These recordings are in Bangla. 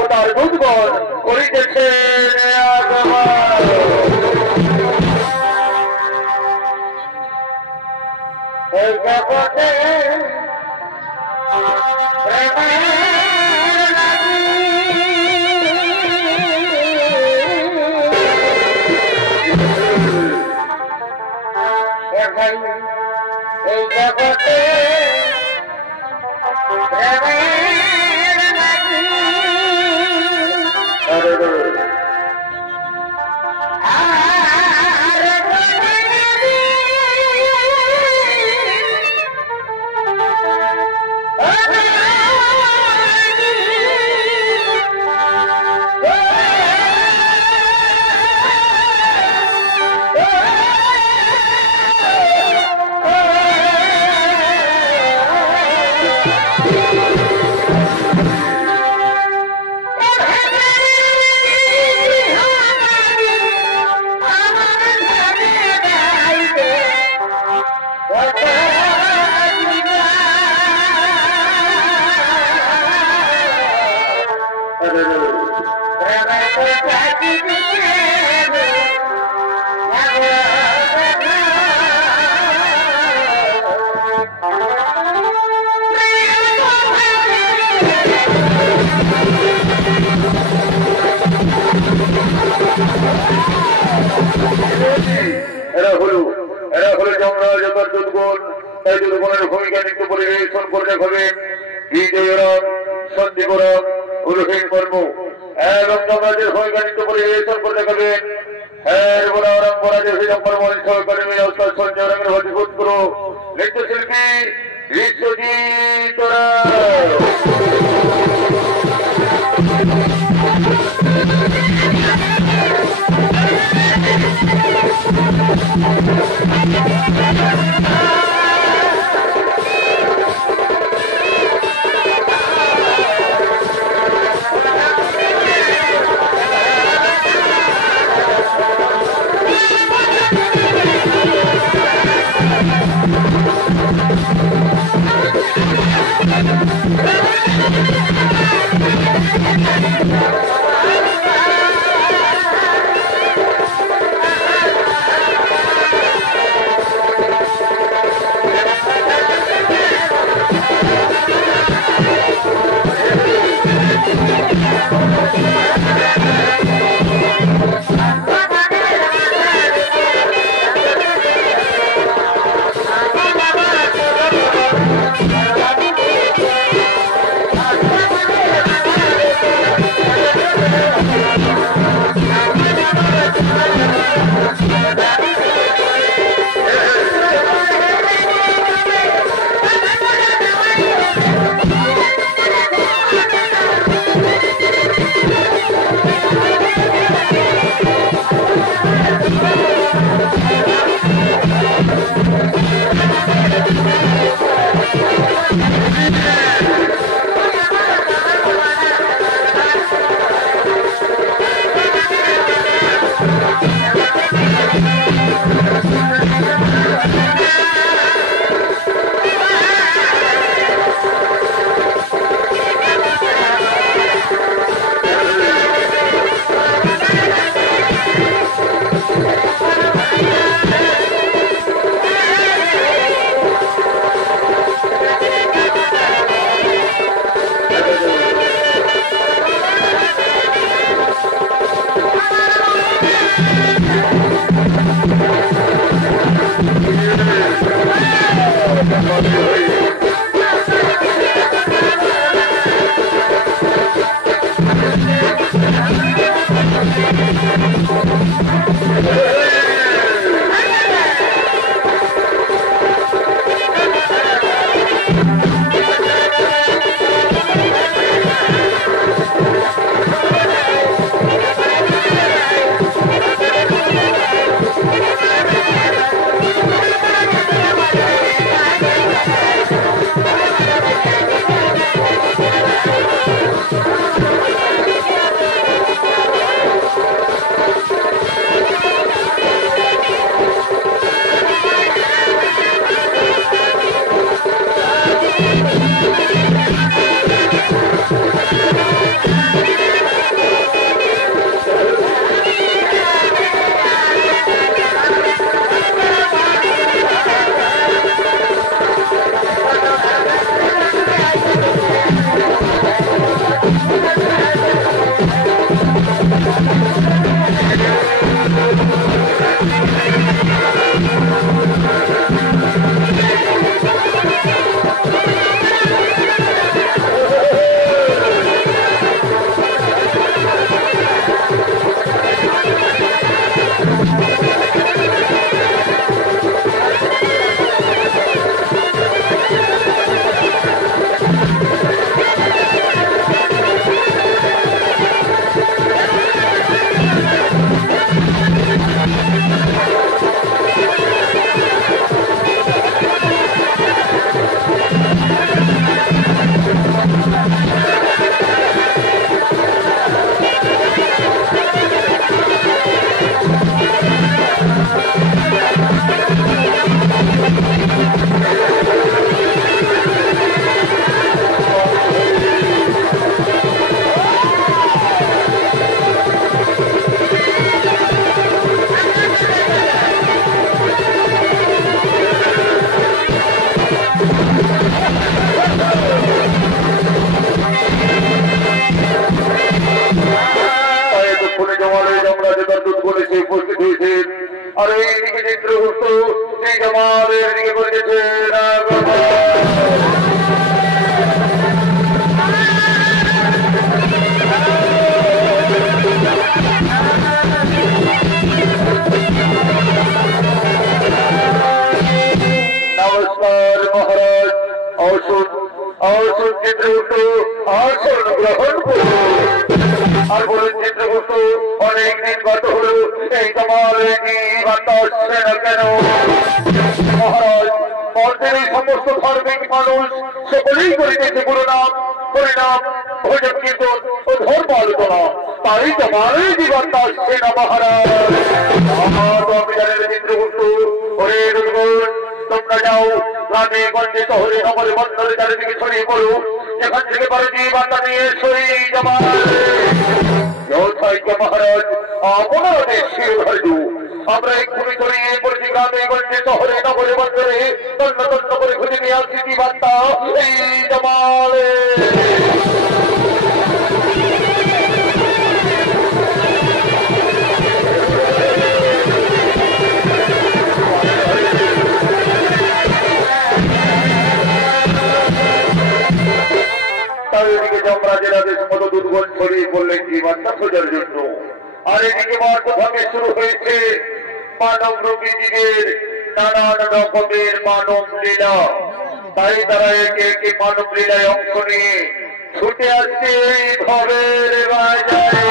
ওটার দুধগণ করিতেছে এই জগতে এই জগতে এরা হলো যমরাজ তার দুর্গুণ তাই দুর্গুণের ভূমিকা নিত্য পরিবেশন করতে হবে বিজয়রাম সন্দীপরাম উলুহীন কর্ম এবং যমরাজের ভূমিকা নিত্য পরিবেশন করতে হবে হ্যাঁ বলারাম পরাজয় সহকর্মী অস্তাদ সঞ্জয় রঙের ভূত করো নৃত্যশিল্পী বিশ্বজিৎ আর এইদিকে চিত্রগুপ্ত সেই জামালের দিকে করেছে নমস্কার মহারাজ আসুন আসুন চিত্রগুপ্ত আসুন গ্রহণ করুন আর বলুন চিত্রগুপ্ত অনেকদিন গত হলো এই জামালের কি বার্তা আসছে না কেন মহারাজ মর্তের এই সমস্ত ধার্মিক মানুষ সকলেই করিতেছে গুরুনাম হরিনাম ভজন কীর্তন ও ধর্ম আলোচনা তাই জামালের কি বার্তা আসছে না মহারাজ আমার তো আপনি জানেন চিত্রগুপ্ত হরে রুদ্রগণ তোমরা যাও গ্রামে গঞ্জে শহরে নগরে বন্দরে চারিদিকে ছড়িয়ে পড়ো যেখান থেকে পারে যে বার্তা নিয়ে সই জামাল মহারাজ আপনার শিরোধার্য আমরা এক্ষুনি ছড়িয়ে পড়েছি গ্রামে গঞ্জে শহরে নগরে বন্দরে তন্ন তন্ন করে খুঁজে নিয়ে আসছি কি বার্তা এই জামালে এদিকে যমরাজের আদেশ মতো দুর্গণ ছড়িয়ে পড়লেন কি বার্তা খোঁজার জন্য আর এদিকে বার্তাভাবে শুরু হয়েছে মানব রোগীদের নানান রকমের মানব লীলা তাই তারা একে একে মানব লীলায় অংশ নিয়ে ছুটে আসছে এই ঘরের বাজারে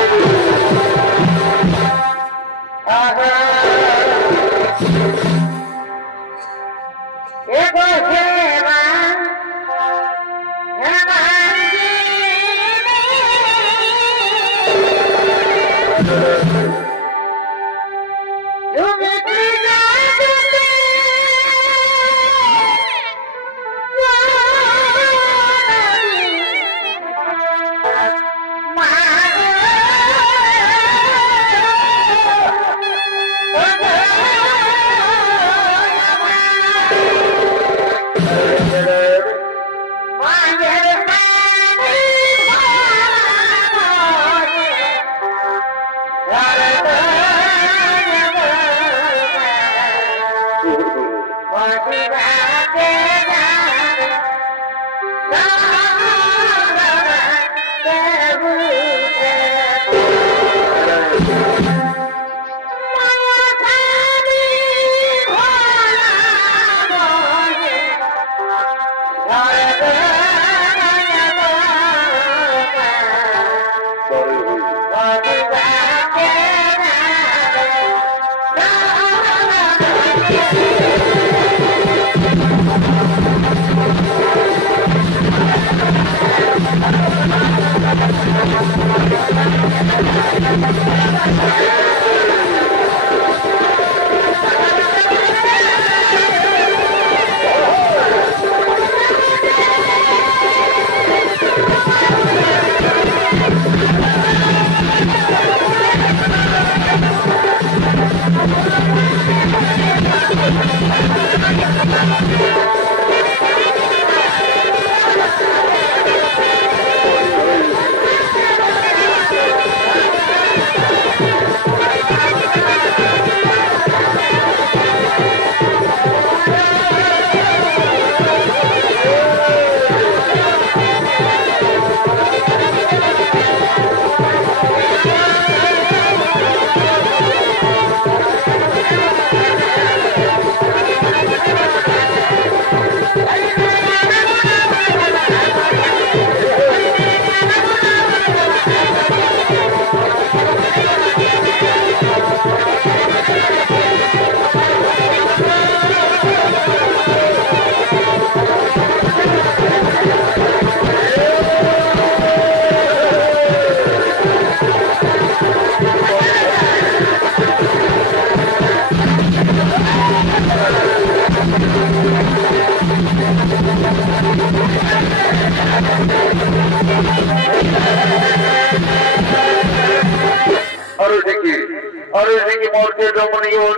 মর্তের রমণীগণ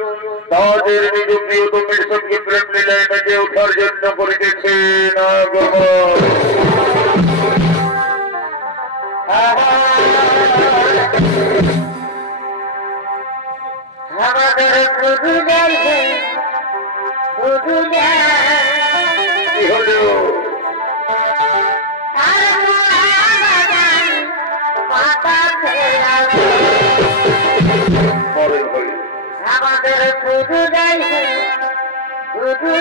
তাদের নিজ প্রিয়তমের সঙ্গে প্রেম লীলায় মেতে ওঠার জন্য করিতেছেন আগমন। আমাদের শুধু দেখে শুধু কি হলো বলেন ভাই আমাদের শুধু দেখে শুধু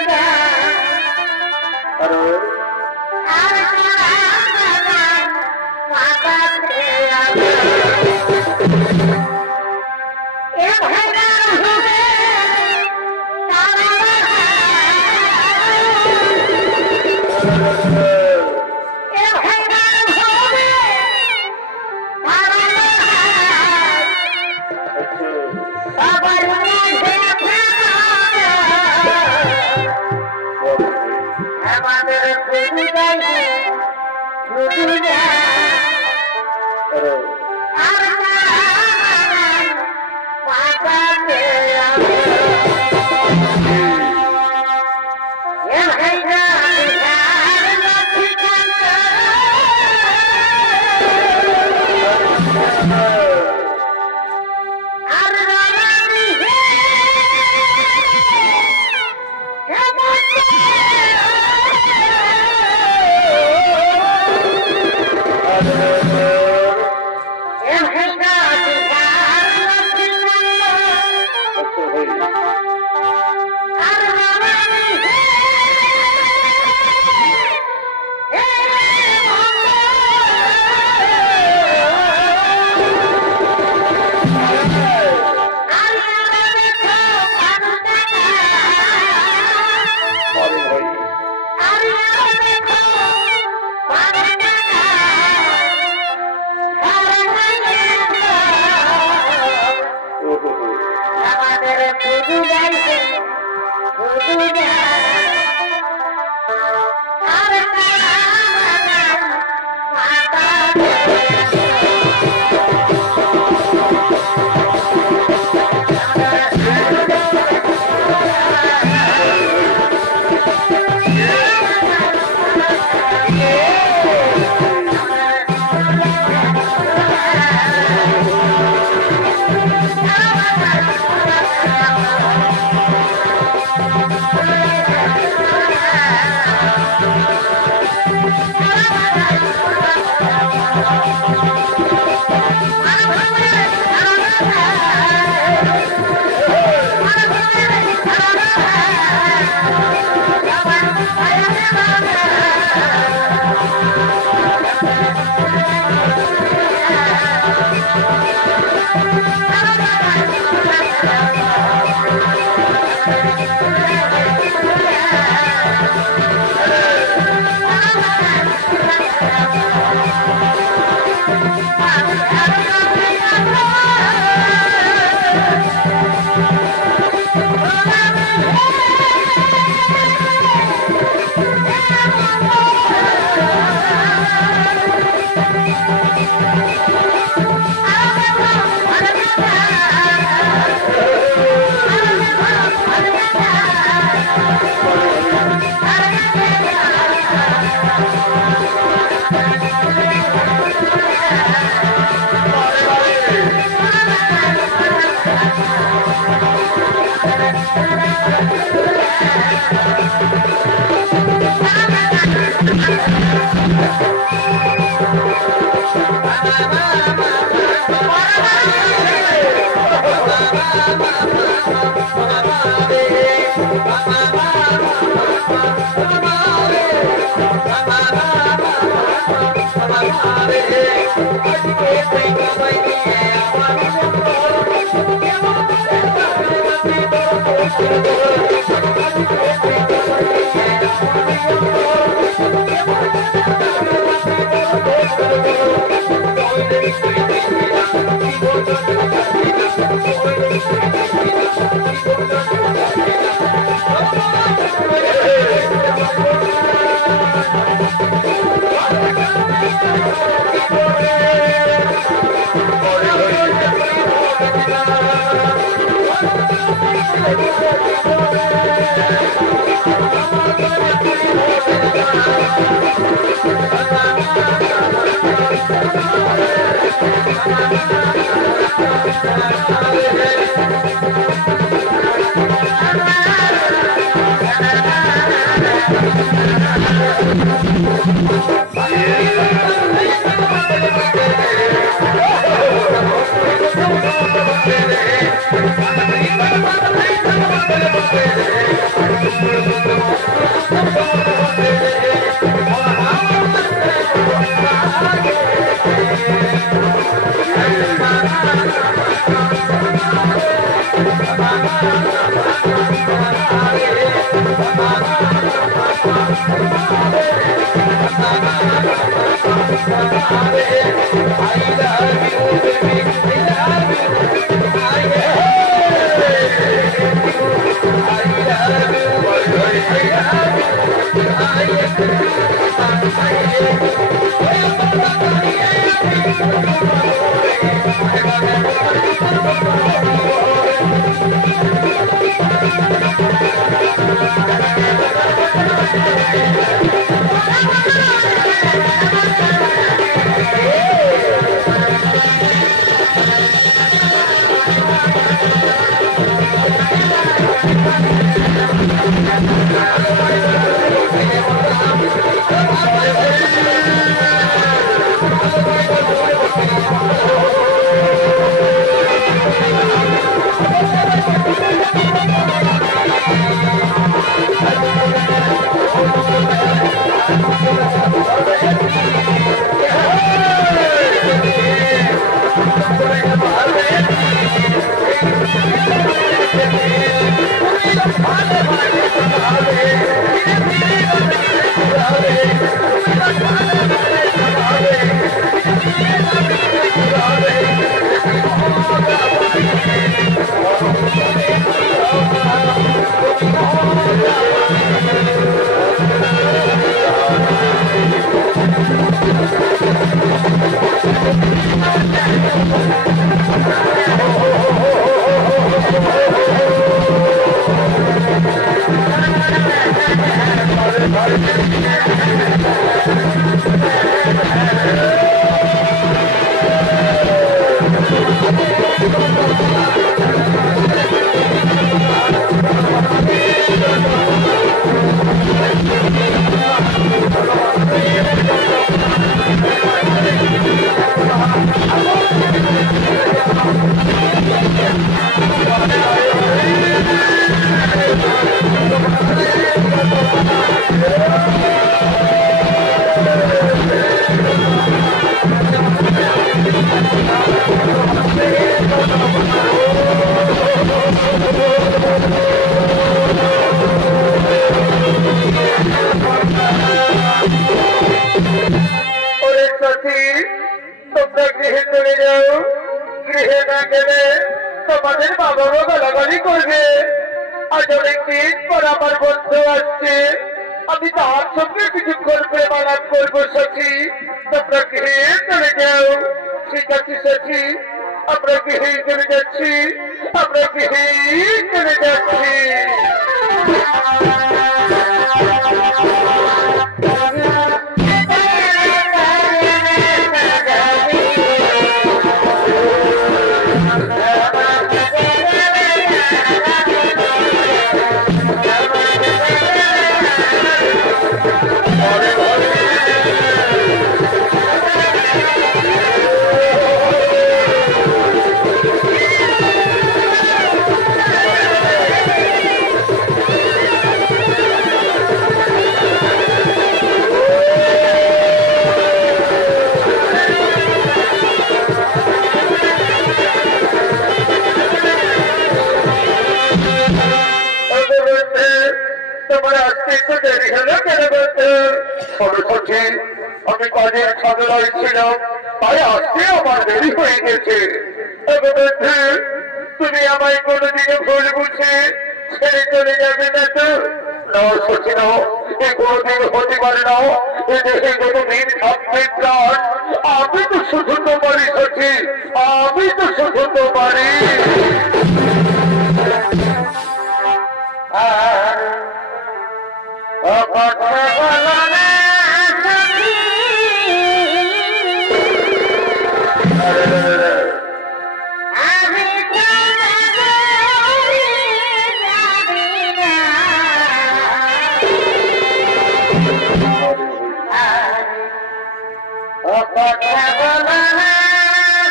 ও কথা বলো না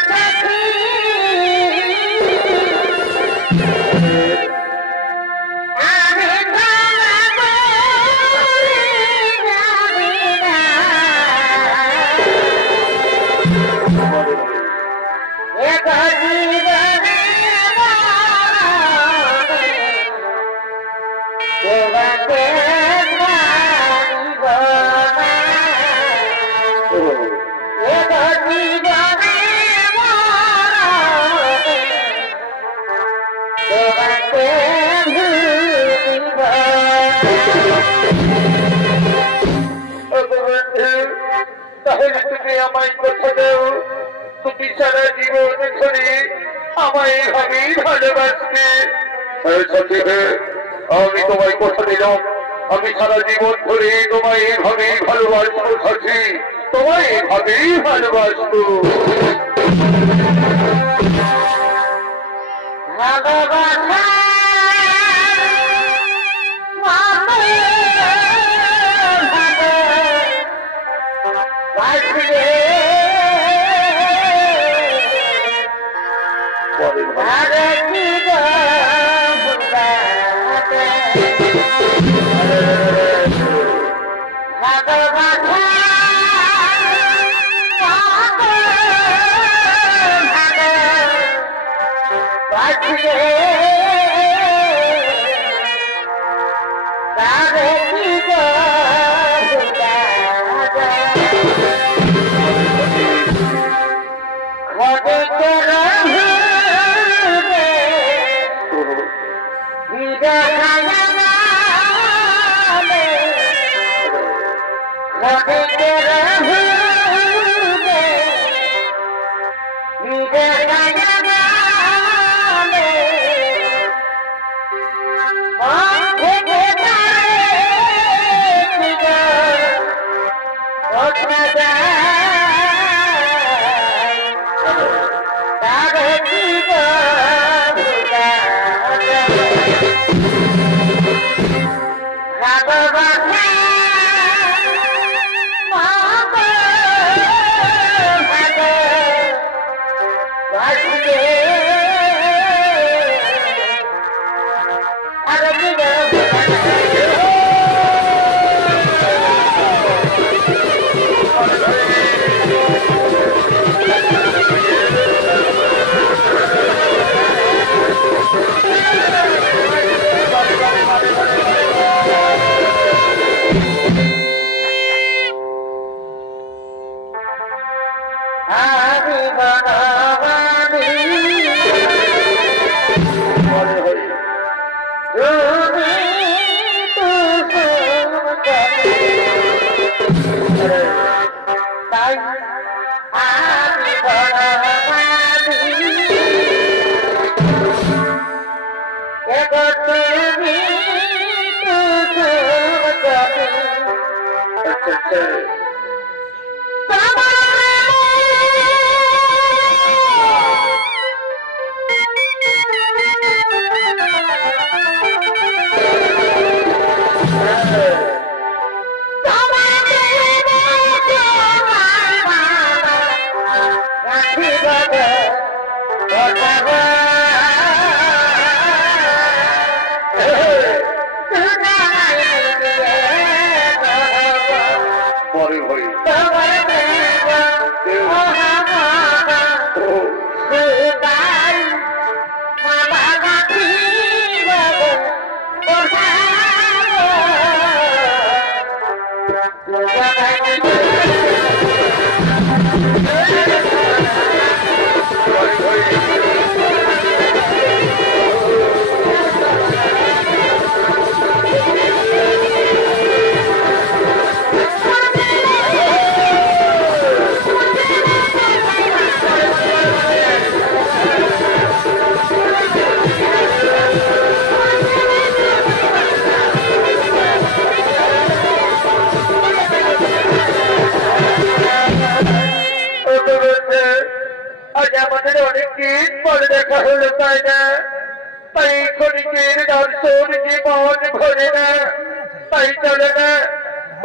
সাথী আমি তাহলে তুমি আমায় কথা দাও তুমি সারা জীবন ধরে আমায় এভাবেই ভালোবাসবে। আমি তোমায় কথা দিলাম আমি সারা জীবন ধরে তোমায় এভাবেই ভালোবাসবো সাথী, তোমায় এভাবেই ভালোবাসবো।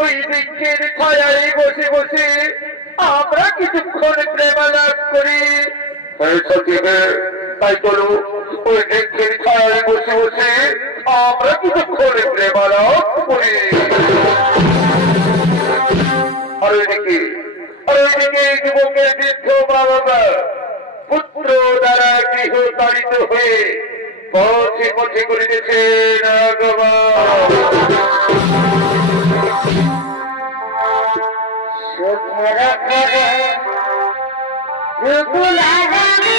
ওই বৃক্ষের ছায়ায় বসে বসে আমরা কিছুক্ষণ প্রেমালাপ করি। তাই চলো ওই বৃক্ষের ছায়ায় বসে বসে আমরা কিছুক্ষণ প্রেমালাপ করি। আর ওইদিকে যুবকের বৃদ্ধ মা বাবা পুত্র দ্বারা গৃহ তাড়িত হয়ে পথে পথে করিতেছেন আগমন। সুখের ঘরে রুকুলা জানি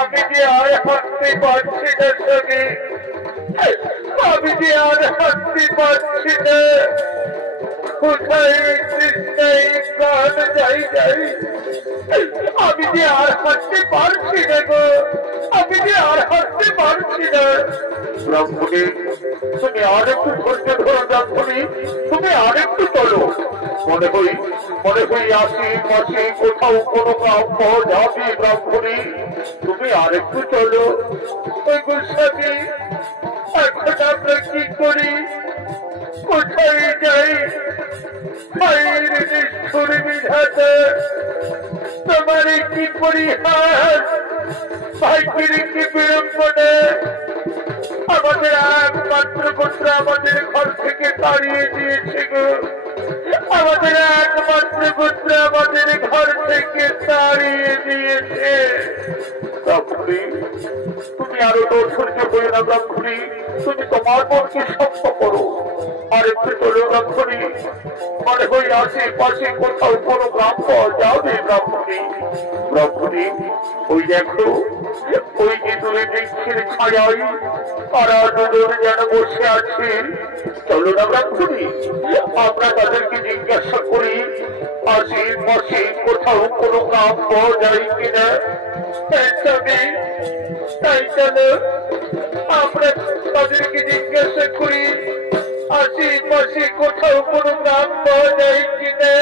আমি যে আর হাঁটতে পারছি না সঙ্গে, আমি যে আর হাঁটতে পারছি না। কোথায় তৃষ্ণায় প্রাণ যাই যাই, আমি যে আর হাঁটতে পারছি না গো, আমি যে আর হাঁটতে পারছি না। ব্রাহ্মণী তুমি আর একটু ধৈর্য ধরো, ব্রাহ্মণী তুমি আর একটু চলো। মনে হই আসি পাশে কোথাও কোনো কাউ পাওয়া যাবে। ব্রাহ্মণী তুমি আর একটু চলো। ওই গোস্বামী এখন আমরা কি করি, কোথায় যাই? ভাইয়ের নিষ্ঠুর বিধাতা, তোমার কি পরিহাস, ভাইয়ের কি বিড়ম্বনা। আমাদের একমাত্র পুত্র আমাদের ঘর থেকে তাড়িয়ে দিয়েছে গো, আমাদের একমাত্র পুত্র আমাদের ঘর থেকে তাড়িয়ে দিয়েছে। ব্রাহ্মণী তুমি আরো ধৈর্য করে না। ব্রাহ্মণী তুমি তোমার মনকে শক্ত করো, আর একটু চলো। ব্রাহ্মণী মনে হই আশেপাশে কোথাও কোনো গ্রাম পাওয়া যাবে। ব্রাহ্মণী ওই দেখো, ওই যে দুই বৃক্ষের ছায়ায় তারা দুজন যেন বসে আছে। চলো না ব্রাহ্মণী আমরা তাদেরকে জিজ্ঞাসা করি আশেপাশে কোথাও কোনো গ্রাম পাওয়া যায় কিনা। তাই চলো আমরা তাদেরকে জিজ্ঞাসা করি আশেপাশে কোথাও কোনো গ্রাম পাওয়া যায় কিনা।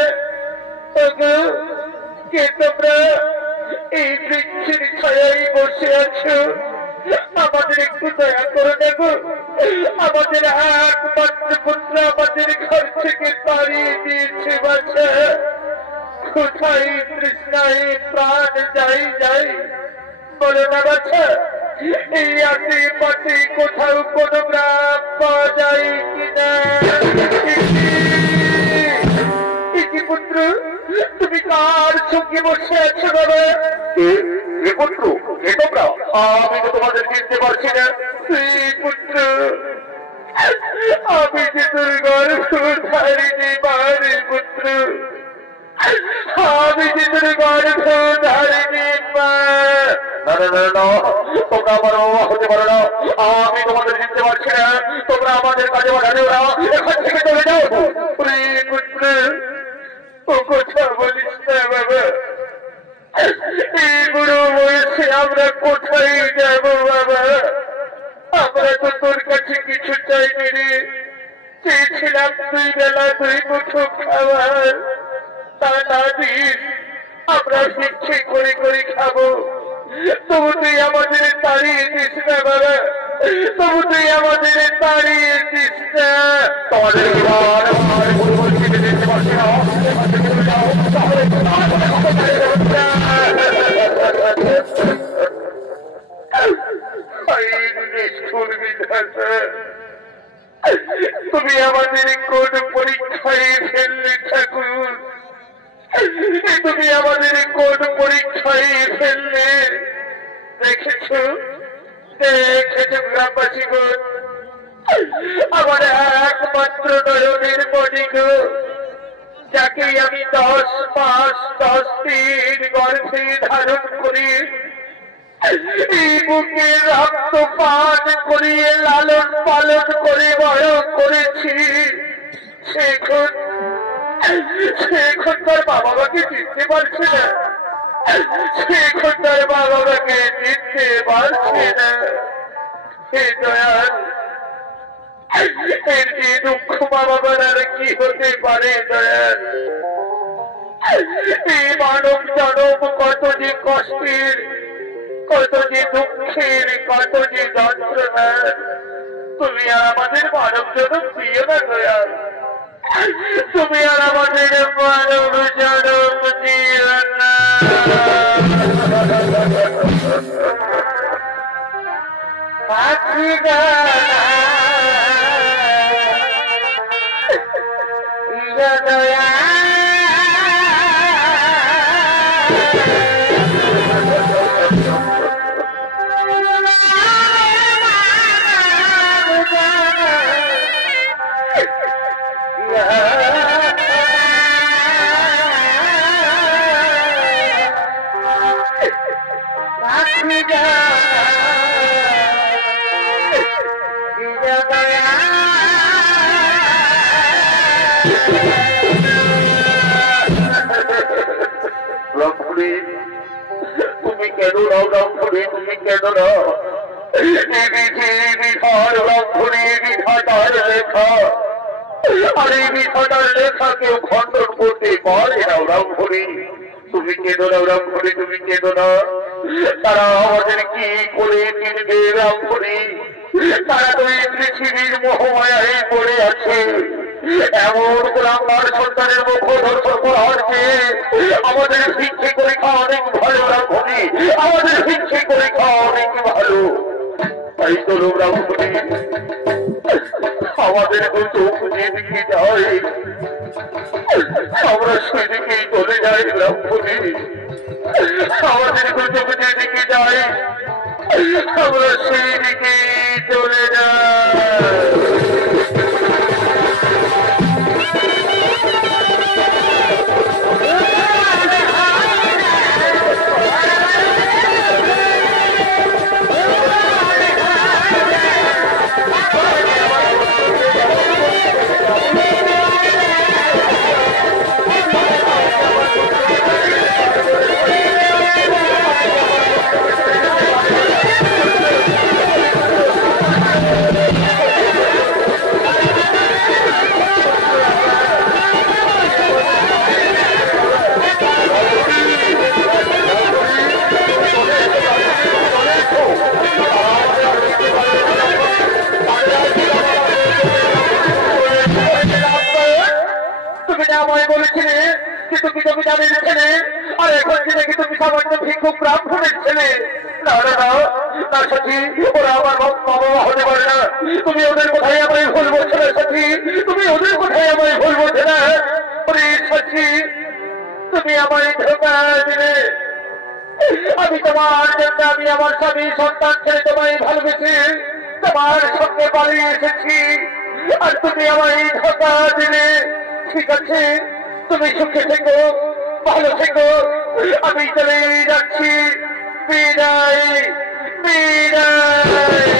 কে তোমরা এই বৃক্ষের ছায়ায় বসে আছো, আমাদের একটু দয়া করে দেখো। আমাদের একমাত্র পুত্র আমাদের ঘর থেকে তাড়িয়ে দিয়েছে বাচ্চা। কোথায় তৃষ্ণায় প্রাণ যাই যাই, বলো না বাচ্চা। এই আশেপাশে কোথাও কোনো গ্রাম পাওয়া যায় কিনা। পুত্র তুমি কার সঙ্গে বসে আছো বাবা? পুত্র তোমরা, আমি তো তোমাদের চিনতে পারছি না। পুত্র আমি যে তোর গর্ভধারিণী মারি পুত্র, আমি যে তোর গর্ভধারিণী মা। তোমরা আমার হতে পারো না, আমি তোমাদের চিনতে পারছি না। তোমরা আমাদের কাজে বাড়ানো না, এখান থেকে চলে যাও। পুত্র ও কথা বলিস না বাবা, এই বুড়ো বয়সে আমরা কোথায় যাব চেয়েছিলাম 2 বেলা 2 মুঠো খাবার, তা না দিস আমরা ভিক্ষে করে করে খাবো। তবু তুই আমাদের তাড়িয়ে দিস না বাবা, তবু তুই আমাদের তাড়িয়ে দিস না। তোমাদের তুমি আমাদের কোন পরীক্ষায় ফেললে ঠাকুর, তুমি আমাদের কোন পরীক্ষায় ফেললে? দেখেছ দেখেছ গ্রামবাসীগণ, আমার একমাত্র নয়নের মণিগ, যাকে আমি 10 মাস 10 দিন গর্ভে ধারণ করি, এই বুকে রক্ত পান করিয়ে লালন পালন করে বড় করেছি, সেখন তার বাবা মাকে চিনতে পারছে না, সেখন তার বাবা মাকে চিনতে পারছে না। হে দয়াল, এর যে দুঃখ বাবা মার কি হতে পারে দয়াল? এই মানব জনম কত যে কষ্টের, কত যে দুঃখের, কত যে যন্ত্রণার, তুমি আর আমাদের মানব জনম দিও না দয়াল, তুমি আর আমাদের মানব জনম দিও না। তুমি কেন নাও রংপুরে, তুমি কেন নাও? বিধাতার লেখা, আর এই বিধাতার লেখা কেউ খণ্ডন করতে পারে না রংপুরি। তুমি কেন নাও রংপুরি, তুমি কেন না? তারা আমাদের কি করে চিনবে রংপুরি? তারা তো এই পৃথিবীর মোহমায়ায় পড়ে আছে। এমন গোলাঙ্গার সন্তানের মুখ দর্শন করা হচ্ছে, আমাদের ভিক্ষে করে খাওয়া অনেক ভালো রাখনি, আমাদের ভিক্ষে করে খাওয়া অনেক ভালো। তাই তো লোক রাখনি, আমাদের চোখ যেদিকে যায় আমরা সেদিকেই চলে যাই রাখনি, আমাদের চোখ যেদিকে যায় আমরা সেই দিকে চলে যাই। আমায় বলেছিলে যে তুমি জমিদারের ছেলে, আর এখন যে দেখি তুমি সামান্য ভিক্ষুক ব্রাহ্মণের ছেলে। না না না না সখী, ওরা আমার বাবা মা হতে পারে না। তুমি ওদের কোথায় আমায় ভুল বলছো না সখী, তুমি ওদের কোথায় আমায় ভুল বলছো না। সখী, তুমি আমায় ধোঁকা দিলে। আমি তোমার জন্য, আমি আমার স্বামী সন্তান ছেড়ে তোমায় ভালোবেসে তোমার সঙ্গে পালিয়ে এসেছি, আর তুমি আমায় ধোঁকা দিলে। ঠিক আছে, তুমি সুখে থেকো, ভালো থেকো, আমি চলে যাচ্ছি। বিদায় বিদায়।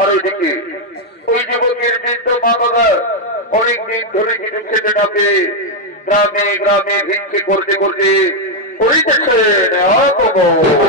আর ওইদিকে ওই যুবকের বৃদ্ধ মা বাবা অনেকদিন ধরে কিছু খেতে ডাকে, গ্রামে গ্রামে ভিক্ষে করতে করতে করিতেছেন আগমন।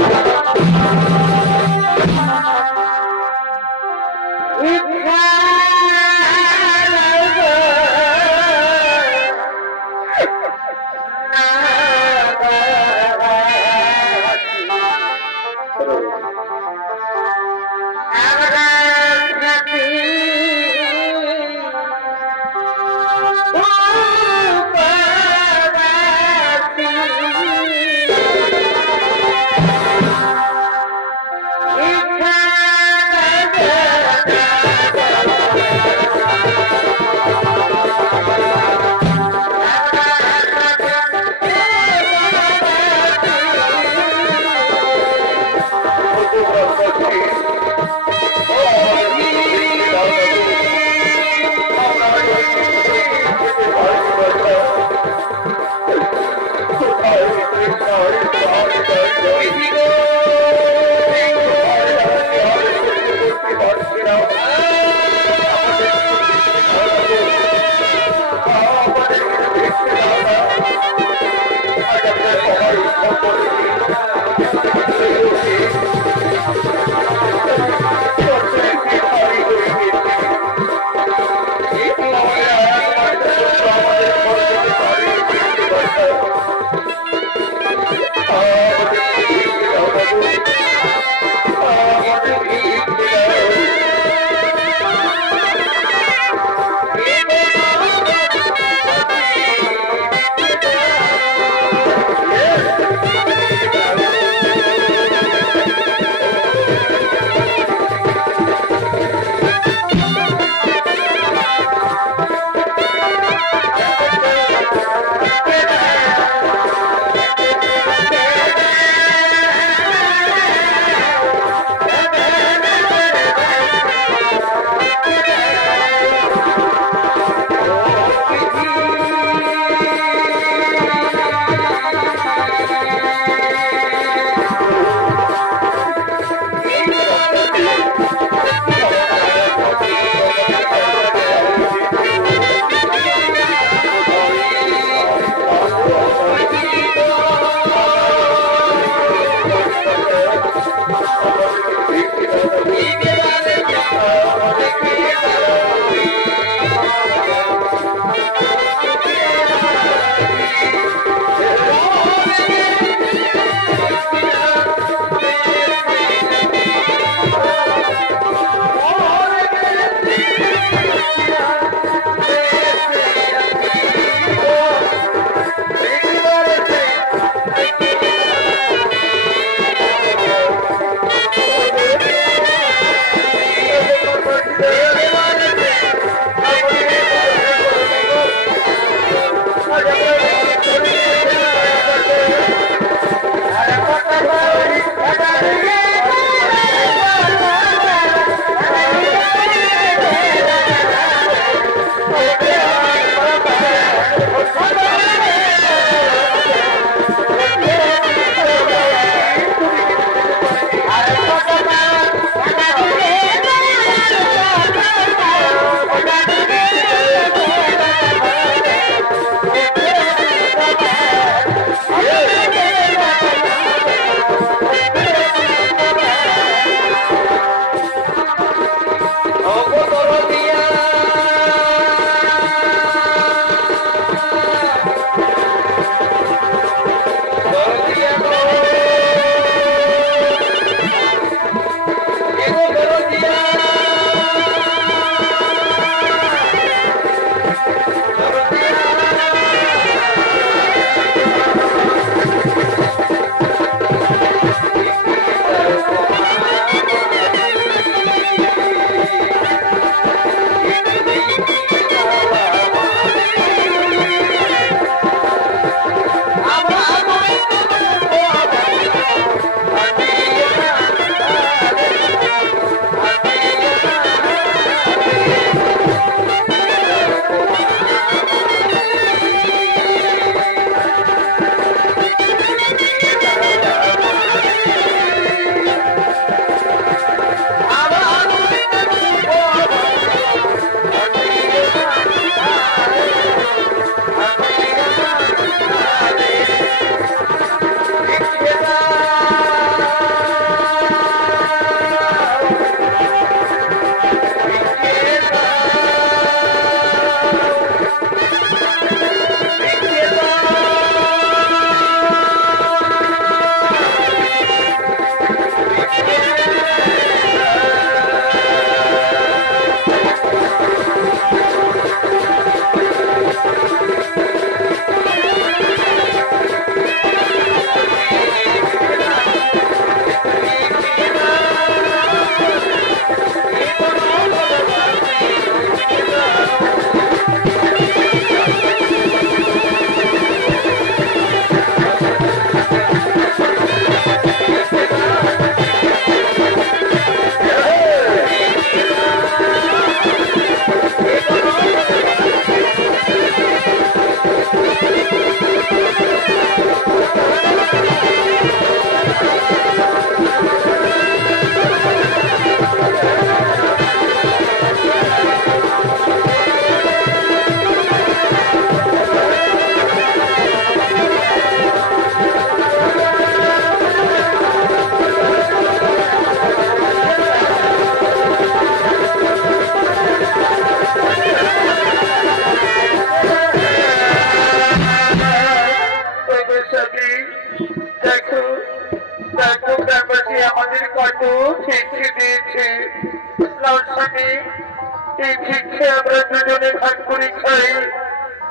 এই ভিক্ষে আমরা দুজনে ভাগ করে খাই।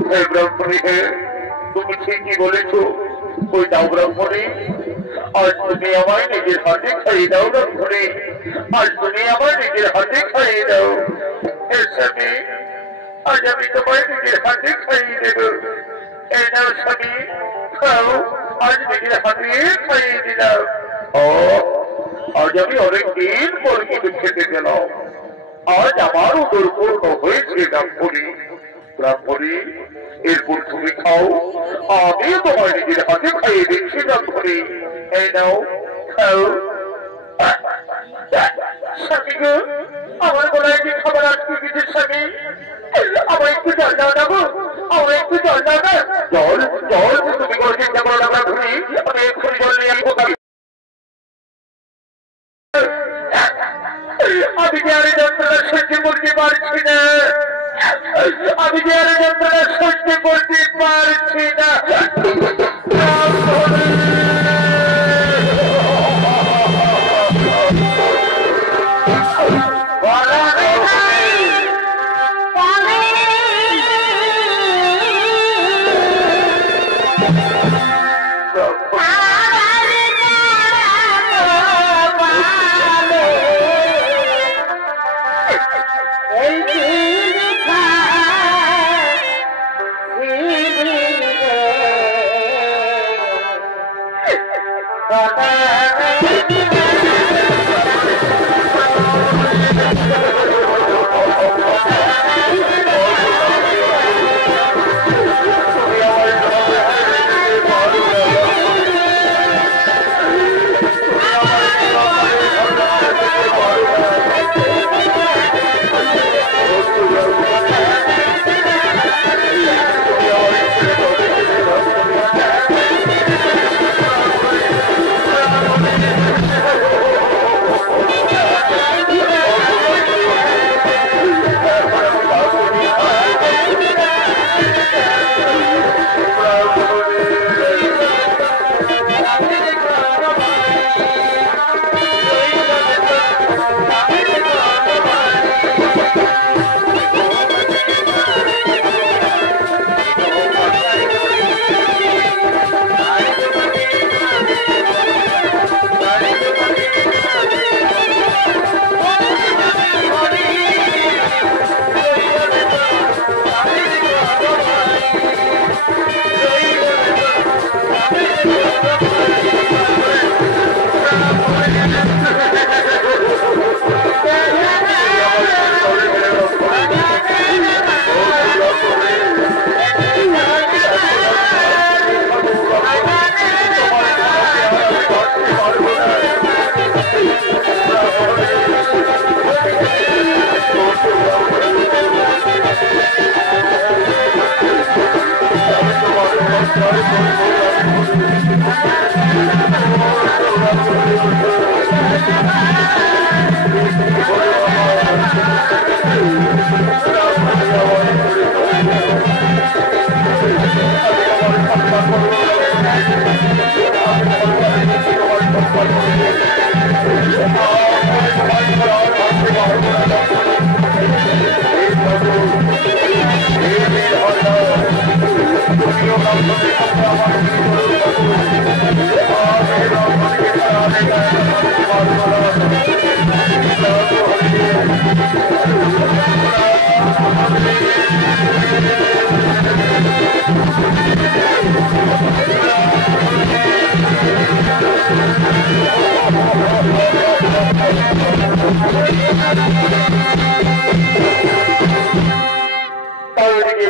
হে ব্রাহ্মণী, হে তুমি ঠিকই বলেছ। ওই দাও ব্রাহ্মণী, আজ তুমি আমায় নিজের হাতে খাইয়ে দাও ব্রাহ্মণী, আজ তুমি আমায় নিজের হাতে খাইয়ে দাও। হে স্বামী, আজ আমি তোমায় নিজের হাতে খাইয়ে দেব। এই নাও স্বামী, খাও, আজ নিজের হাতে খাইয়ে দিলাম। ও আজ আমি অনেকদিন পর কিছু খেতে গেলাম, আজ আমার উদর পূর্ণ হয়েছে ব্রাহ্মণী। ব্রাহ্মণী, এরপর তুমি খাও, আমি তোমার নিজের হাতে খাইয়ে দিচ্ছি ব্রাহ্মণী। এই নাও, খাও। স্বামী গো, আমার গলায় যে খাবার আটকে গেছে স্বামী, আমার একটু জল দাও না গো, আমার একটু জল দাও না। জল জল তুমি কোনো চিন্তা করো না ব্রাহ্মণী, আমি এক্ষুনি জল নিয়ে আসবো। আমি যে আরে যন্ত্রণা সহ্য করতে পারছি না, আমি যে আরে যন্ত্রণা সহ্য করতে পারছি না।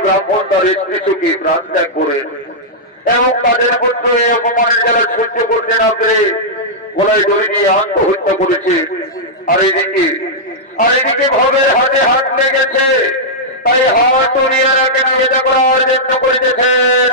ব্রাহ্মণ তার স্ত্রীকে প্রাণ ত্যাগ করেন এবং তাদের পুত্র এই অপমানের জ্বালা সহ্য করতে না পেরে গলায় দড়ি দিয়ে আত্মহত্যা করেছে। আর এদিকে ভবের হাতে হাত লেগেছে, তাই হাত উড়িয়ারাকে নিবেদন করার যত্ন করিতেছেন।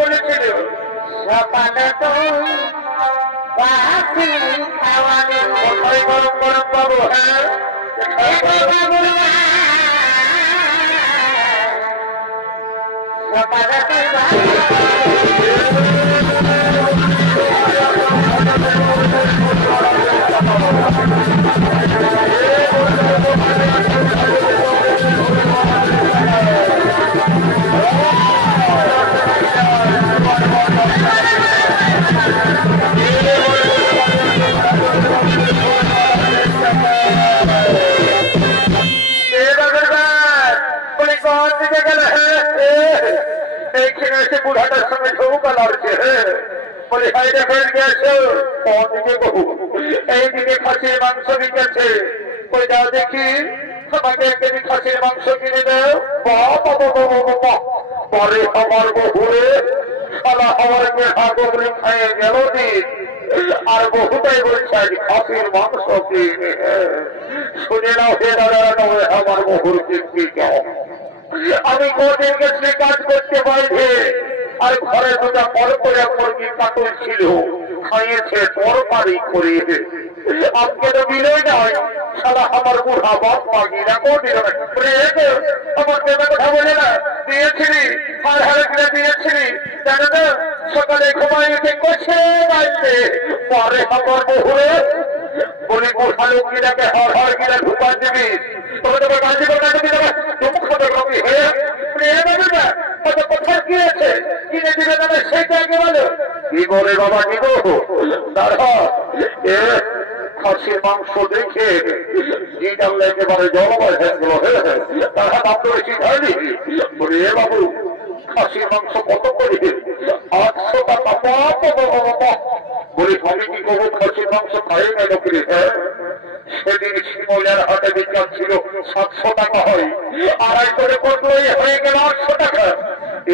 বলেছিল যাচ্ছি খাওয়ানো কোথায় গরম গরম পাবো? হ্যাঁ সকালে এইখানে এসে বুড়াটার সঙ্গে ঝৌকা লড়ছে। বলে হাইরে হয়ে গেছে ওদিকে বহু, এইদিকে খাসির মাংস বিকেছে। ওই যাও দেখি আমাকে 1 কেজি খাসির মাংস কিনে দাও। পরে আমার বহুরে সালা আমার হাগবলি খাইয়ে গেল দিন। আর বহুটাই বলছে আজ খাসির মাংস কিনে। শুনে নাও হে দাদা, আমার বহুর কি কেমন। আমি কদিন গেছি কাজ করতে বাইরে, আর ঘরে দুটা পরপরে মুরগি কাটল ছিল, খাইয়েছে তরকারি করে। আজকে তো বিলে নয়, সারা আমার বুড়া বাপ মাগিরা কদিন আমার দেবে কথা বলে না দিয়েছিলি, আর হারে কিনে দিয়েছিলি জানো না। সকালে ঘুমাই উঠে কষে বাড়তে পরে আমার বহুরে বলি বুড়া লোকিরাকে হর কিনা ঢুকান দিবি। তবে তোমার কাজে করে তুমি খবর কবি হয়ে কোথায় কি আছে কিনে দিবে না সেইটা আগে বলো। কি বলে বাবা দিব দাঁড়া, খাসির মাংস দেখে একেবারে জলবায় হয়ে গেল। তারা দাম বেশি হয়নি। বলি এ বাবু খাসির মাংস কত করে? 800 টাকা। বলি আমি কি করবো, খাসির মাংস খাই না লোকের। সেদিন শিমলের হাটে বিক্রি ছিল 700 টাকা হয়, আড়াই করে করলেই হয়ে গেল 800 টাকা।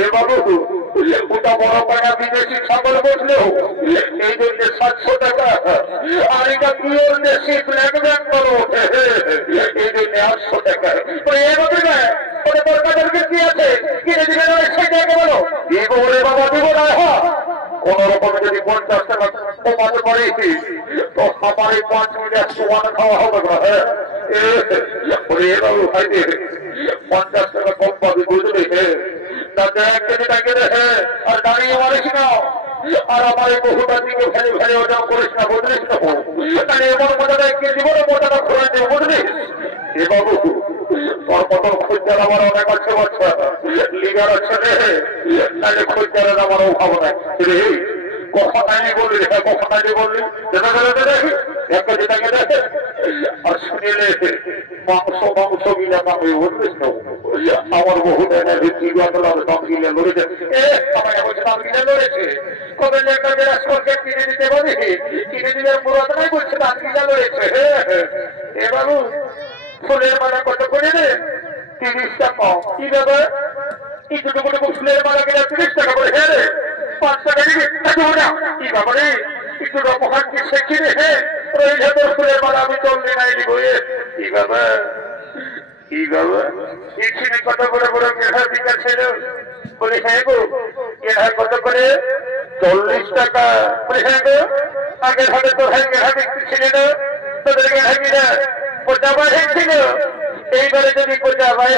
এ বাবু ওটা বড় পায়না বিদেশি ছাগল বসলেও এই জন্য 700 টাকা, আর এটা পিওর দেশি ব্ল্যাক ব্যাংক বড় এই জন্য 800 টাকা। এভাবে না ওটা তরকারি কি আছে কিনে দিবে না সেটাকে বলো। এই বলে বাবা দিব না, কোন রকমে যদি 50 টাকা কমাতে পারি তো আমার এই 5 মিনিট সোয়ান খাওয়া হবে না। বাবু ভাই 50 টাকা কম পাবি বুঝলি। তাতে 1 কেজি টাকা দেখে আর দাঁড়িয়ে মারিস না, আর আমার এই বহুটার দিকে ফেলে ফেলে ওটা করিস না বুঝলিস না। তাহলে এবার মোটাটা 1 কেজি বলে মোটাটা ঘুরে দেবে বুঝলিস। এ বাবু তোর মতন খোঁজার আমার অনেক আছে, বাচ্চা লিগার আছে রে, তাহলে খোঁজারের আমার অভাব নাই রে। কথাটাই বললি, হ্যাঁ কথাটাই বললি। দেখি 1 কেজি টাকা দেখে আর শুনিলে মাংস গিলা পাবে বুঝলিস না। আমার বহু দাম গিলে লড়েছে। দাম গিলে লড়েছে কবে কিনে দিতে বলি, কিনে দিলে পুরাতনাই বলছে দাম গিলা লড়েছে। এ বাবু ফুলের মালা কত করে রে? 30 টাকা। কি ব্যাপার একটু ফুলের মালা কিনা 30 টাকা করে? হ্যাঁ রে 5 টাকা দিবি কি ব্যাপারে একটু রকম কি শেখি রে। হ্যাঁ ফুলের মালা আমি চললে নাই নিব। কি ব্যাপার কি ব্যাপার এখানে কত বড় বড় মেঘা বিকা ছিল? বলি হ্যাঁ গো মেঘা কত করে? 40 টাকা। বলি হ্যাঁ গো আগের হাতে তো হ্যাঁ মেঘা বিক্রি ছিল না, তোদের মেঘা কিনা কোটা বাড়ে ছিল। এইবারে যদি কোটা বাড়ে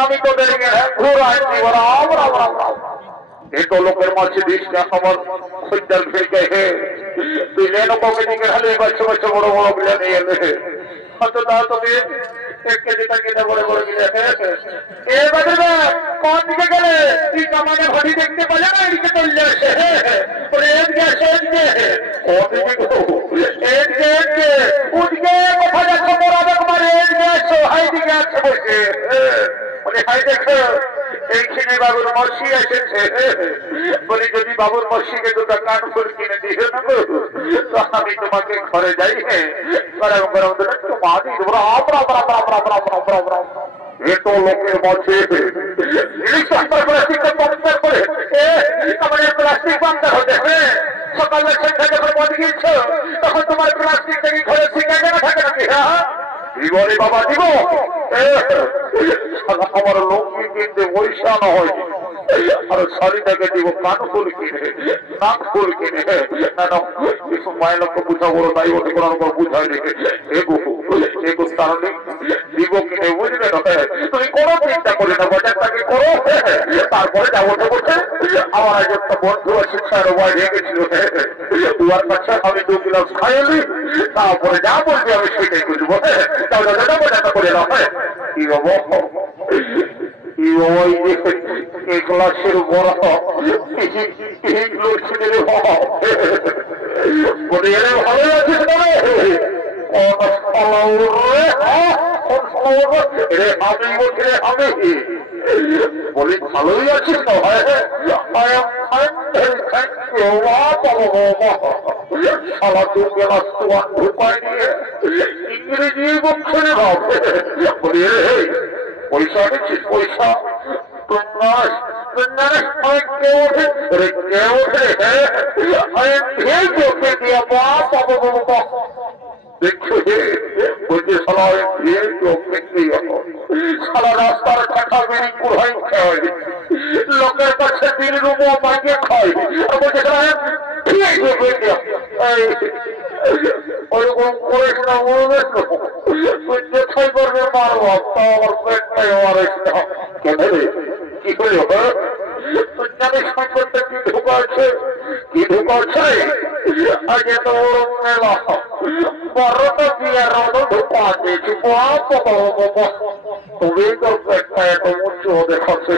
আমি তোদের মেঘা ঘুরা দিব। এত লোকের মাঝে দিস না আমার খদ্দার ফেলকে। হে তুই লেনো কবে দিকে খালি বাচ্চা বাচ্চা বড় বড় গিলা নিয়ে এলে হয়তো তা তোকে 1 কেজি টাকা বড় বড় গিলা এবারে কোন দিকে গেলে তুই কামানে ঘড়ি দেখতে পালে না? এদিকে চললে উঠকে কোথা যাচ্ছে মোরা তোমার হাই দিকে আছে বলছে। বলে হাই দেখো এইখানে বাবুর মর্ষি এসেছে। বলি যদি বাবুর মর্ষিকে 2টা কানফুল কিনে দিও না তো আমি তোমাকে ঘরে যাই। গরম গরম এত লোকের মধ্যে প্লাস্টিক বান্দার হতে সকালে যখন মদ গিয়েছ তখন তোমার প্লাস্টিক থেকে ঘরে শিখে না থাকে নাকি? হ্যাঁ জীবনে বাবা দিব আমার লঙ্গি কিনতে পয়সা না হয় আর শাড়িটাকে দিব কান ফুল কিনে, নাক ফুল কিনে। না না, এসব মায়ের লোককে বুঝা বড় তাই ওকে কোরআন করে বুঝায়নি। একুশ কারণে দিব কিনে, বুঝলে না? তুমি কোনো চিন্তা করে না, বাজারটাকে করো, তারপরে যাবো বসে। আমার আজ একটা বন্ধু শিক্ষার উপায় রেখেছিল, উয়ার কাছে আমি 2 গ্লাস খাইলি, তারপরে যা বলবি আমি সেটাই করবো। তাও দাদা বাজারটা করে দাও। কি বাবা, এই ক্লাসের বড় ভালো আছে আমি বলি ভালোই আছিস তো? সারা 2 গ্লাস তোমার ঢুকায় নিয়ে ইংরেজি বলছে বলি পয়সা দিচ্ছিস? পয়সা দেখছো বলছে সারা রাস্তার কাঠা বেরিয়ে কুড়াই খায়, লোকের কাছে দিন রুমো মাইকে খায়। বলছে ওরকম করিস না, তুই যেথায় করবে মারব, আমার পেটটাই মারিস না। কেন রে, কি করে তুই জানিস সম্পর্কে কি ঢুকা আছে? কি ঢুকা আছে? আগে তো ওরম মেলা 12টা বিয়ার ঢুকা দিয়েছি। তুমি তোর পেটটা এত উঁচু দেখাচ্ছে,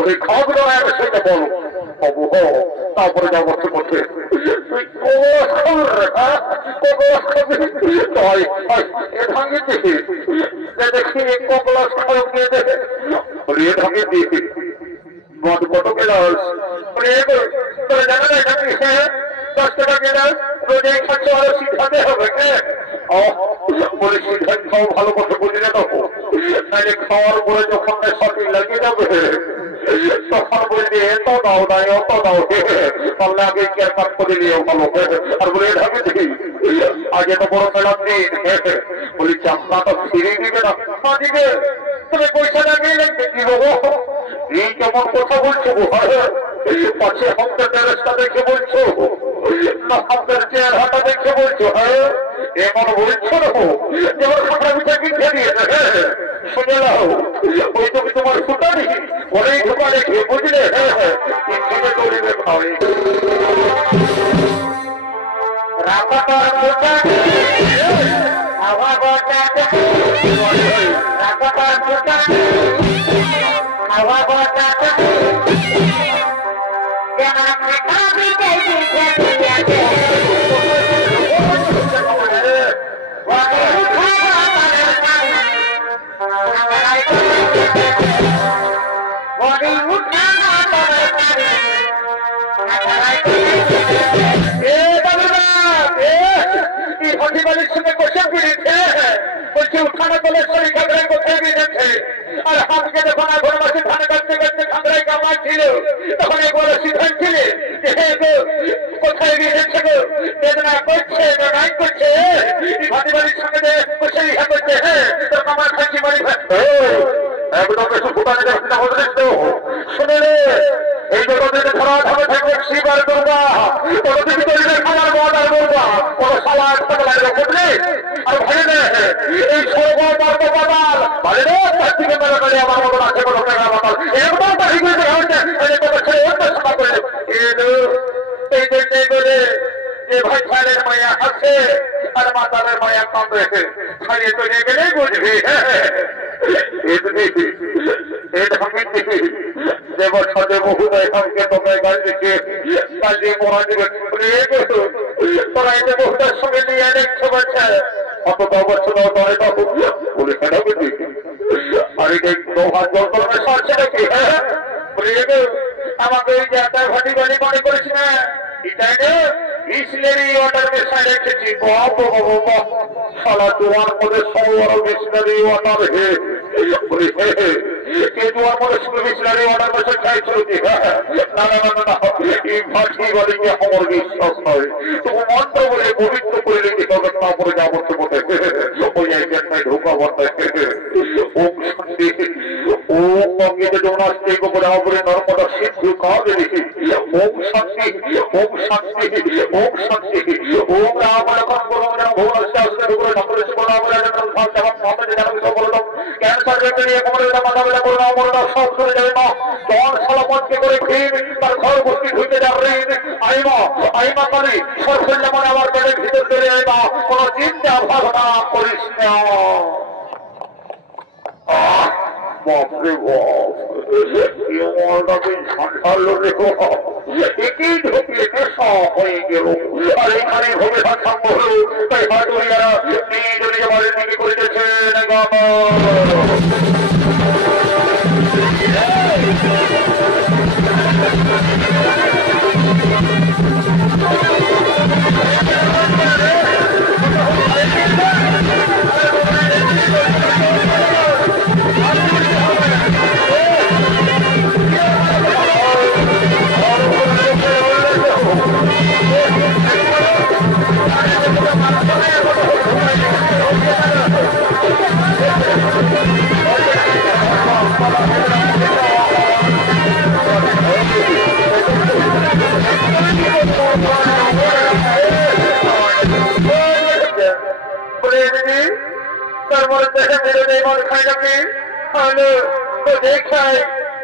ওই খাওয়া আগে সেটা বলো। তারপরে যাবো মধ্যে তুই ভাঙিয়ে দিবি, দেখি কগলাস খাওয়া দিয়ে দেবে ভাঙিয়ে দিবি। মদ কত গেলাস? তোরা জানা না এটা 10 টাকা গেলাস, রোজ এই খাচ্ছ, আরো সিদ্ধান্তে হবে। বলে সিদ্ধান্ত ভালো কথা বুঝি না, তখন তাহলে খাওয়ার পরে যখন সঠিক লাগিয়ে যাবে তখন বলবে এত দাও নাই, অত দাও, তাহলে আগে কেয়ার কাট করে নিয়ে ভালো। আর বলে ঢাকে দিই আগে তো বড় মেলার দিন, বলি চাপনা তো ফিরিয়ে দিবে না? দিবে। তুমি পয়সা লাগিয়ে লাগবে কি বাবু? এই কেমন কথা বলছো? পাশে আমাদের টেরেসটা দেখে বলছো না আমাদের চেয়ার হাটা দেখে বলছো? এমন বলছো না যেমন খাটা পিঠা কিনে দিয়েছে। শুনে নাও, ওই তুমি তোমার ফুটানি অনেক ঢোকা রেখে, বুঝলে? ইঞ্জিনে দৌড়িবে খাওয়াই বলছে উঠানো তোলে শরীর খাগড়াই কোথায় গিয়েছে। আর হাতকে যখন আঘর মাসে ধান কাটতে কাটতে খাগড়াই কামার ছিল, তখন একবার সিদ্ধান্ত ছিল কোথায় গিয়েছে গো, বেদনা করছে, বেদনাই করছে, ভাতি বাড়ির সঙ্গে বসে ইহা করছে। তোর কামার খাচ্ছি বাড়ি একদম বেশি ফুটানি যাচ্ছে না। শুনে রে, এই জগতে ধরা ধরে থাকবে শিব আর দুর্গা, কোনদিন তৈরি খাবার বাদ আর দুর্গা, কোন সালা একটা লাগবে বুঝলি? আর ভাই রে, এই স্বর্গ মার্গ বাদাল ভাই রে, তার থেকে মেলা করে আমার মতন আছে কোনো টাকা বাদাল একদম পাখি করে হচ্ছে। সভা করে এই জন্যই বলে যে ভাই ছাড়ের মায়া আছে আর মাতালের মায়া কাঁদে, ছাড়িয়ে তৈরি গেলেই বুঝবি। তোরা এতে বহুটার সঙ্গে নিয়ে দেখছো বাচ্চা অত বছর আর এটা জল কলমে সারছে নাকি? আমাকে ওই জায়গায় ভাটি বাড়ি মনে করেছি না, এটাই না মিশনারি ওয়াটার মেশাই রেখেছি। সালা তোমার মধ্যে সব বড় মিশনারি ওয়াটার হে তোমার মধ্যে শুধু মিশনারি ওয়াটার মেশাই খাইছিল কি? না না না না, এই ভাটি বাড়িকে আমার বিশ্বাস নয়। তুমি মন্ত্র বলে পবিত্র করে রেখে তবে তারপরে যাবো তোমাদের ওই একটাই ঢোকা বন্ধ। ওম শান্তি, ওম অঙ্গিতে যখন আসতে করে আমার নরম ओम शांति ओम राम लखन गुरु भुवन शास्त्र गुरु नंबर से बोला बोला जब हम सामने जाना सब बोल दो कैंसर के लिए कोमल का माता बेटा बोलना बोलना सब कर जाए ना कौन सलामत के करे भीम पर घर बुद्धि ढूंढते जा रही आई मां काली सब से जमाना हमारे पेट भीतर चले आएगा कोनो चिंता भावना करिस ना बाप रे बाप ये मोरदा भी झांझालो देखो एक ही ढोके में साफ हो गेलो अरे खाली भोगे हाथ संभलो তাই হাত হইয়ারা নিজ নিজ বাড়ি থেকে করিতেছেন গামা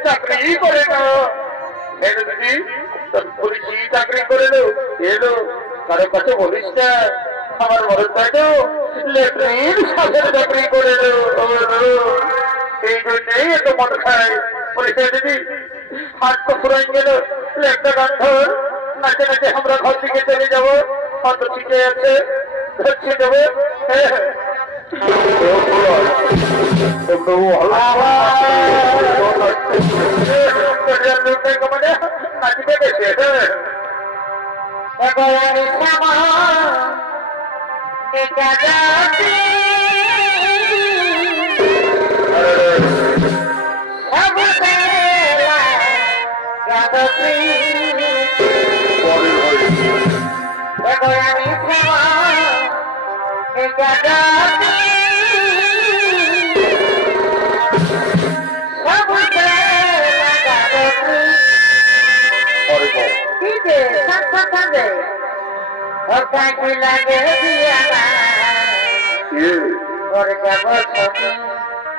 চাকরি করে না চাকরি করে লো এলো কারো কাছে বলিস না আমার মরদ তাই তো লেট্রিন সাথে চাকরি করে লো এই জন্যই এত মন খায় বলেছে দিদি হাত তো ফুরাই গেল একটা গান ধর নাচে নাচে আমরা ঘর থেকে চলে যাবো অত ঠিকই আছে ধরছে যাবো নাচবে গেছে লাগে দিয়া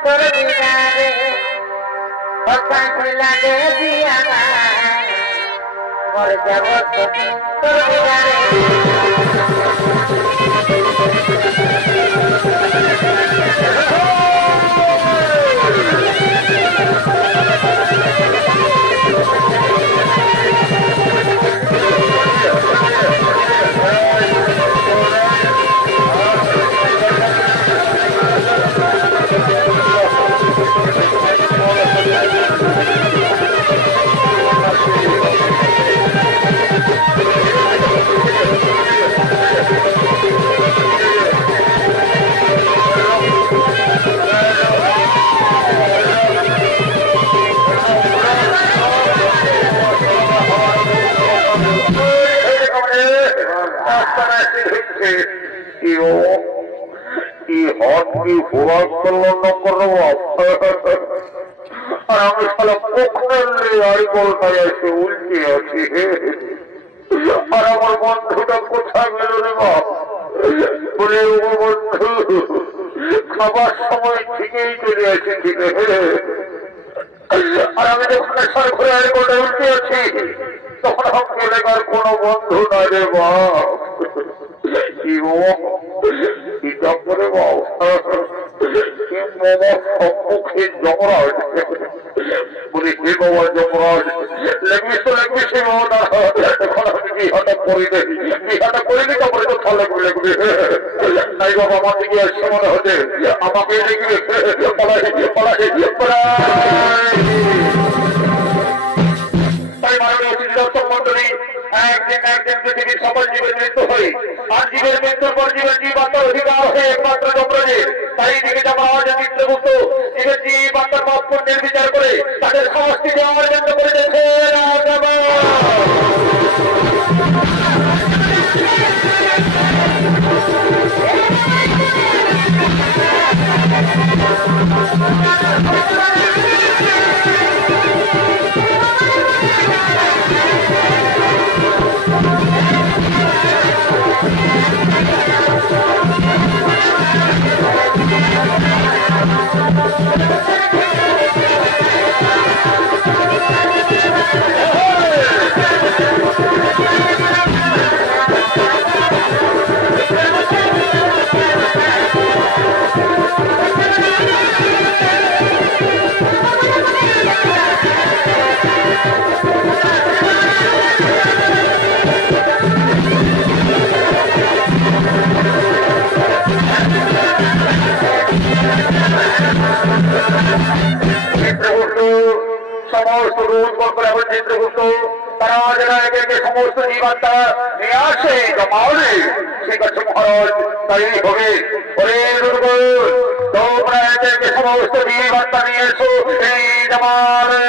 করবি না রে লাগে দিয়া মর যাব করবি না রে উল্টে আছে আর আমার বন্ধুটা কোথায় গেল রে বাপ বলে বন্ধু খাবার সময় ঠিকই চলে এসেছিল আর আমি যখন সার ঘুরে আড়িকোলটা উল্টে আছি তখন আমাকে এলাকার কোনো বন্ধু না রে বাপ করে বাপ সম্মুখে যমরাজ বলি হে বাবা যমরাজ লাগবি তো লাগবি সে বাবা এখন আমি বিহাটা করি দেই বিহাটা করিনি তারপরে তো ফল লাগবে লাগবে নাই বাবা আমার দিকে আসছে মনে হতে আমাকে লিখবে তাই মাননীয় দর্শক মন্ডলী একদিন একদিন পৃথিবীর সকল জীবের মৃত্যু হয় আর জীবের মৃত্যুর পর জীবের জীবাত্মার অধিকার হয় একমাত্র যমরাজের তাই দিকে যমরাজ মিত্রগুপ্ত জীবের জীবাত্মার পাপ পুণ্যের বিচার করে তাদের সমষ্টি দেওয়ার জন্য করে দিয়েছে চিত্রগুপ্ত তারা যারা একে একে সমস্ত জীবাত্মা নিয়ে আসে জমালে ঠিক আছে মহারাজ তাই হবে। ওরে দুর্বল তোমরা একে একে সমস্ত জীবাত্মা নিয়ে এসো এই জমালে।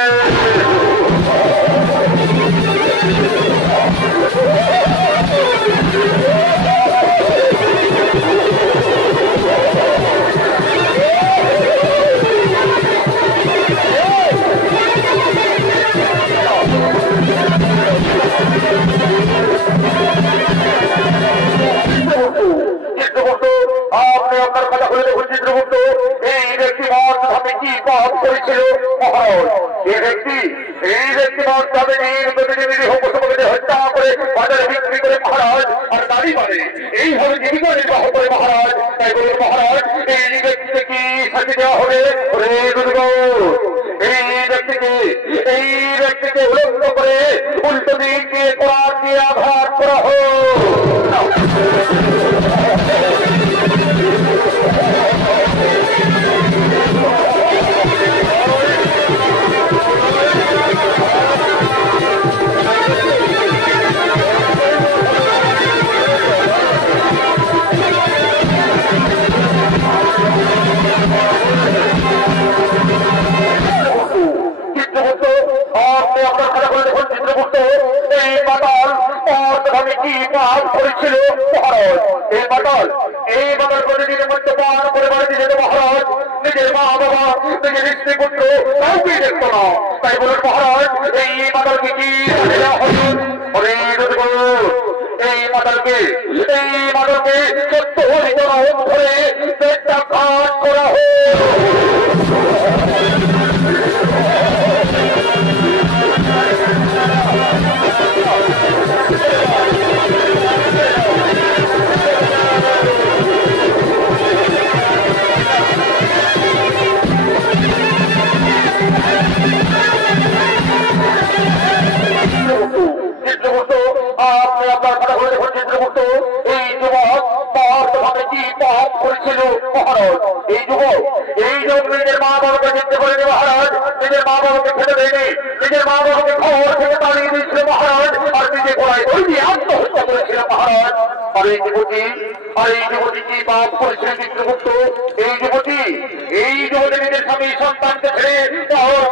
আপনি আপনার কথা বলে দেখুন চিত্রগুপ্ত এই ব্যক্তি মত আমি কি পাপ করেছিল মহারাজ। এই ব্যক্তি মত তাদের পশুপক্ষীকে হত্যা করে বাজারে বিক্রি করে মহারাজ আর দাবি করে এইভাবে জীবিকা নির্বাহ করে মহারাজ। তাই বলুন মহারাজ এই ব্যক্তিকে কি শাস্তি দেওয়া হবে? এই ব্যক্তিকে উলঙ্গ করে উল্টো দিক দিয়ে কোরআন দিয়ে আঘাত করা হোক। এই বাতাল প্রতিদিনের মধ্যে পান করে বাড়িতে যেত মহারাজ। নিজের মা বাবা নিজের স্ত্রী পুত্র কাউকে দেখত না। তাই বলুন মহারাজ এই বাতালকে কি এই মাতালকে সত্য হরিত ধরে পেটটা ঘাট করা হোক। আপনি আপনার কথা বলে দেখুন চিত্রগুপ্ত এই যুবক ভাবে কি পাপ করেছিল মহারাজ। এই যুবক নিজের মা বাবাকে চিন্তা করেনি মহারাজ। নিজের মা বাবাকে খেতে দেয়নি। নিজের মা বাবাকে খবর থেকে তাড়িয়ে দিয়েছিল মহারাজ। আর নিজে ঘোড়ায় ওই আত্মহত্যা করেছিল মহারাজ। আর এই যুবতী কি পাপ করেছিল চিত্রগুপ্ত? এই যুবতী নিজের স্বামী সন্তানকে ছেড়ে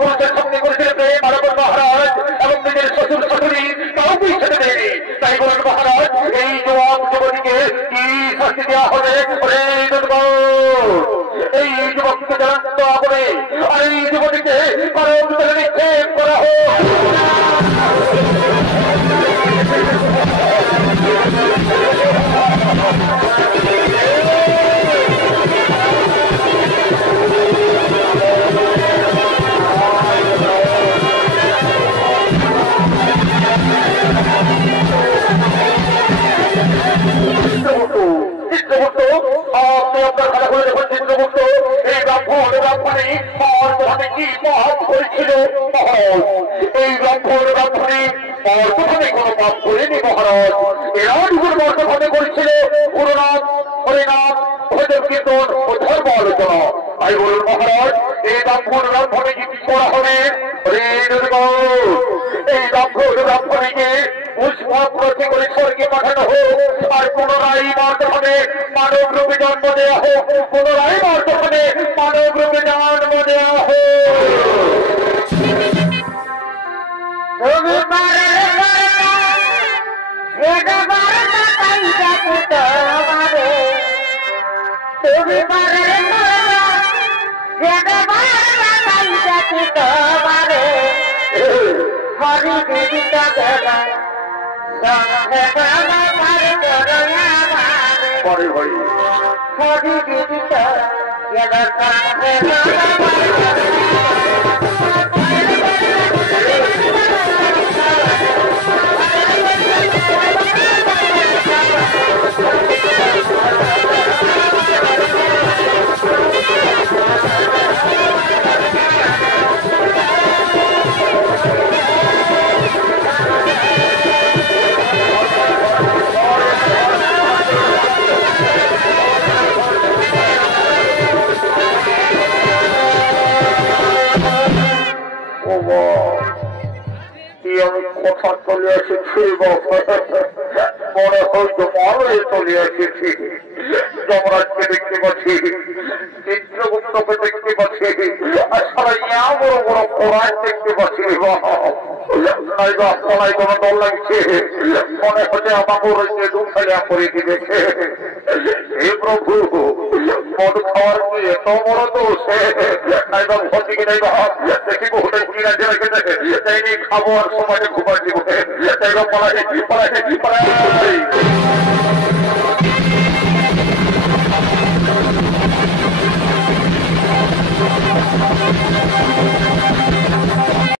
পুরুষের সঙ্গে করেছিল প্রেম আরোপণ মহারাজ এবং নিজের শ্বশুর শাশুড়ি কাউকেই ছেড়ে দেয়নি। তাই বলেন মহারাজ এই যুবতীকে কি শাস্তি দেওয়া হবে? এই যুবককে জানান্ত করে আর এই যুবতীকে কারণ নিক্ষেপ করা হোক। আপনি আপনার কথা বলে দেখুন চিত্রগুপ্ত এই ব্রাহ্মণী প্রথমে কি পাপ করেছিল মহারাজ। এই ব্রাহ্মণী প্রথমে কোনো পাপ করেনি মহারাজ। এরা দুপুর প্রথমে করেছিল গুরুনাম হরিনাম ভজন কীর্তন ও ধর্ম আলোচনা। তাই বলুন মহারাজ এই ব্রাহ্মণী কি করা হবে? এই ব্রাহ্মণীকে পুষ্পি করে স্বর্গে পাঠানো হোক আর পুনরায় বর্তমানে মানব রূপে জন্ম দেওয়া হোক। পুনরায় বর্তমানে মানব রূপে জন্ম দেওয়া হোক। হরি দেবী পরের হরি হরি দেবী সংসার চলে এসেছি মনে হয়তো মনে চলে এসেছি যমরাজকে দেখতে পাচ্ছি চিত্রগুপ্তকে দেখতে পাচ্ছি আর সারা ইয়া বড় বড় কোরআন দেখতে পাচ্ছি কোনো দল লাগছে মনে হচ্ছে আমাকে রয়েছে দুঃখালিয়া করে দিয়েছে হে প্রভু মদ খাওয়ার কি এত বড় দোষ নাইবা ভর্তি কি নাইবা দেখি বহুটা কিনা রেখে তাই নিয়ে খাবো আর সমাজে ঘুমার দিব তাইবা পড়াই